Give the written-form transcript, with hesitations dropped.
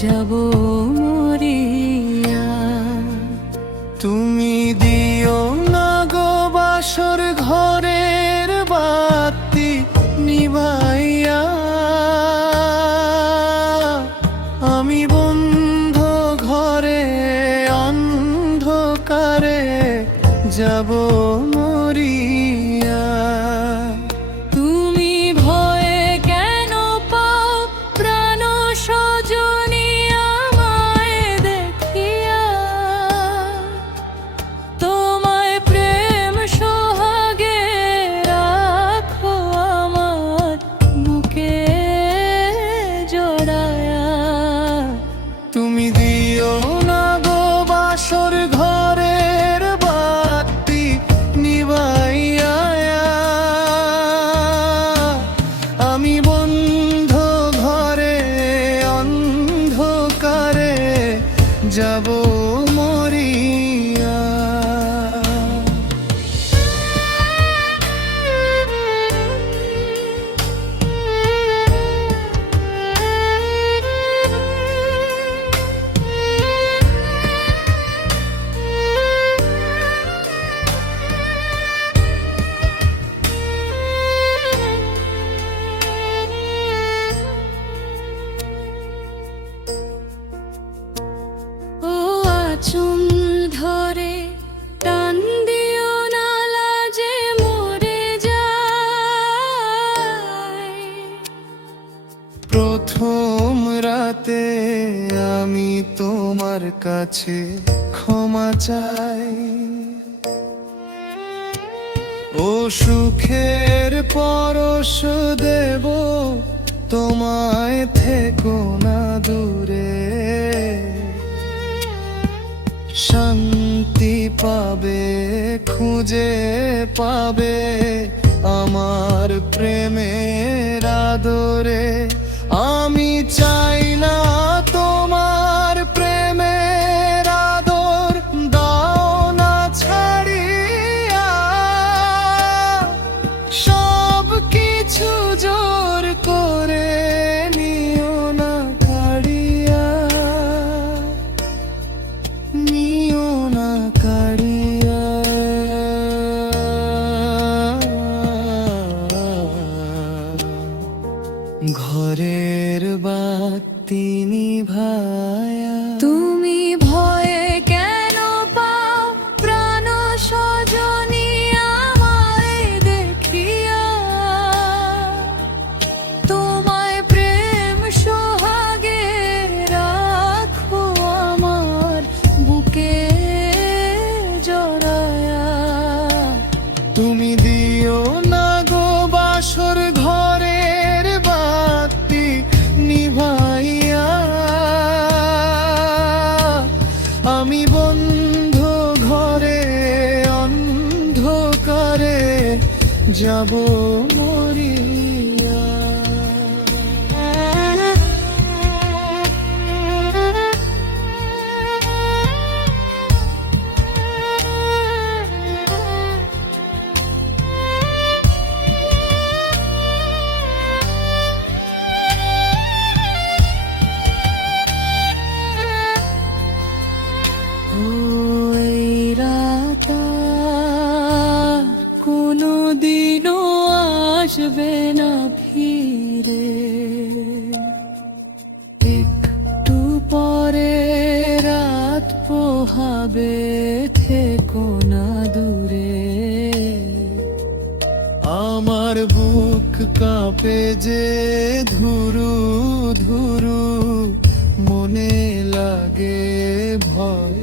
যাব মরিয়া। তুমি দিও না গো বাসর ঘরের বাতি নিভাইয়া, আমি বন্ধ ঘরে অন্ধকারে যাব মরিয়া। তুমি ভয়ে কেন পাও প্রাণ সজনী আমায় দেখিয়া, তোমায় প্রেম সোহাগে রাখো আমার বুকে জড়ায়া। তুমি দিও না গো বাসর ঘরের বাতি নিভাইয়া, আমি বন্ধ ঘরে অন্ধকারে যাব মরিয়া। ও আচুম ধরে টান দিও না লাজে মরে যায়। প্রথম রাতে আমি তোমার কাছে ক্ষমা চাই, ও সুখের পরশ দেব তোমায়, থেকো না দূরে। শান্তি পাবে খুঁজে পাবে আমার প্রেমের আদরে। আমি চাই না তোমার প্রেমের আদর, দাও না ছাড়িয়া। সব কিছু জোর করে নিও না কাড়িয়া, নিও না কাড়িয়া। ঘরের বাতি নিভায়া, তুমি ভয়ে কেন পাও প্রাণ সজনী আমায় দেখিয়া, তোমায় প্রেম সোহাগে রাখো আমার বুকে জড়ায়া। তুমি দিও না গো বাসর ঘরের বাতি নিভাইয়া, আমি বন্ধ ঘরে অন্ধকারে যাব মরিয়া। ওই রাত আর কোনোদিনও আসবে না ফিরে, একটু পরে রাত পোহাবে, থেকো না দূরে। আমার বুক কাঁপে যে ধুরু ধুরু, মনে লাগে ভয়